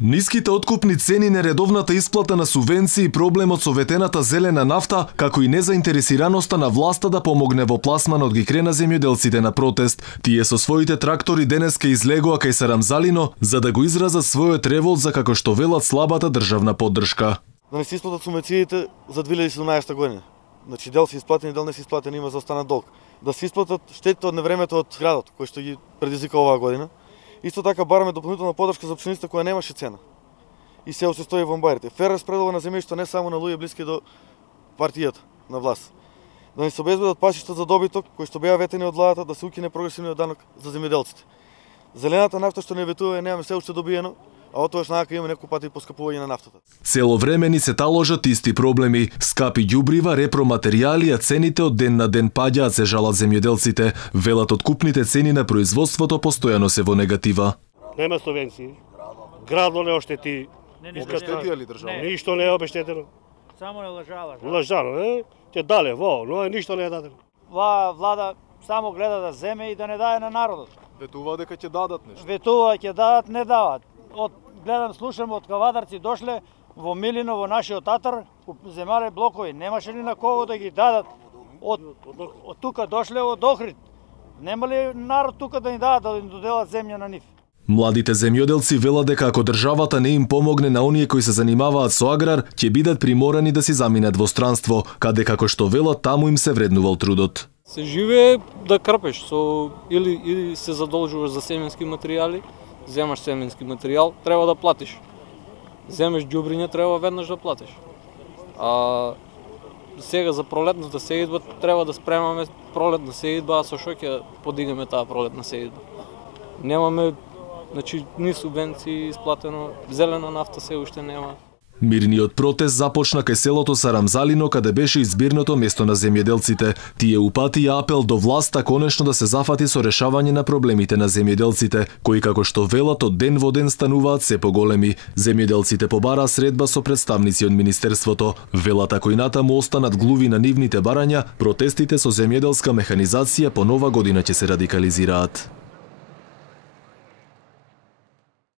Ниските откупни цени, нередовната исплата на субвенции, проблемот со ветената зелена нафта, како и незаинтересираноста на власта да помогне во пласманот ги крена земјоделците на протест. Тие со своите трактори денеска излегоа кај Сарамзалино за да го изразат својот револт за, како што велат, слабата државна поддршка. Да не се исплатат субвенциите за 2017 година. Значи дел се исплатени, дел не се исплатени, има за останат долг. Да се исплатат штетите од невремето од градот, кој што ги предизвика оваа година. Исто така бараме дополнителна поддршка за пшеницата која немаше цена. И се уште стои во амбарите. Фер распределба на земјишта не само на луѓе блиски до партијата на власт. Да ни се обезбедат пасишта за добиток кои што беа ветени од владата, да се укине прогресивниот данок за земјоделците. Зелената нафта што не ветува немаме се уште добиено, а отоаш нака има неколку пати поскапување на нафтата. Цело време ни се таложат исти проблеми. Скапи ѓубрива, репроматеријали, а цените од ден на ден паѓаат, се жалат земјоделците. Велат откупните цени на производството постојано се во негатива. Нема субвенции. Градот не оштети. Обештетија ли држава? Ништо не е обештетено. Само не лажала. Лажано, ќе дале во, но ништо не е дадено. Влада само гледа да земе и да не даде на народот. Ветува дека ќе дадат нешто. Ветува ќе дадат, не дават. Гледам, слушам од кавадарци дошле во Милино, во нашиот татар, земале блокови. Немаше ли на кого да ги дадат? Од тука дошле од Охрид. Нема ли народ тука да ни дадат, да ни доделат земја на нив? Младите земјоделци велат дека ако државата не им помогне на оние кои се занимаваат со аграр, ќе бидат приморани да си заминат во странство, каде, како што велат, таму им се вреднувал трудот. Се живее да крпеш или се задолжуваш за семенски материјали, земаш семенски материјал, треба да платиш. Земеш ѓубриња, треба веднаш да платиш. А сега за пролетната сеидба треба да спремаме пролетна сеидба, а со што ќе подигаме таа пролетна сеидба? Немаме, значи, ни субвенции исплатено, зелена нафта се уште нема. Мирниот протест започна кај селото Сарамзалино, каде беше избирното место на земјоделците. Тие упатија апел до власта конечно да се зафати со решавање на проблемите на земјоделците, кои, како што велат, од ден во ден стануваат се поголеми. Земјоделците побараа средба со представници од министерството. Велат, ако и натаму останат глуви на нивните барања, протестите со земјоделска механизација по нова година ќе се радикализираат.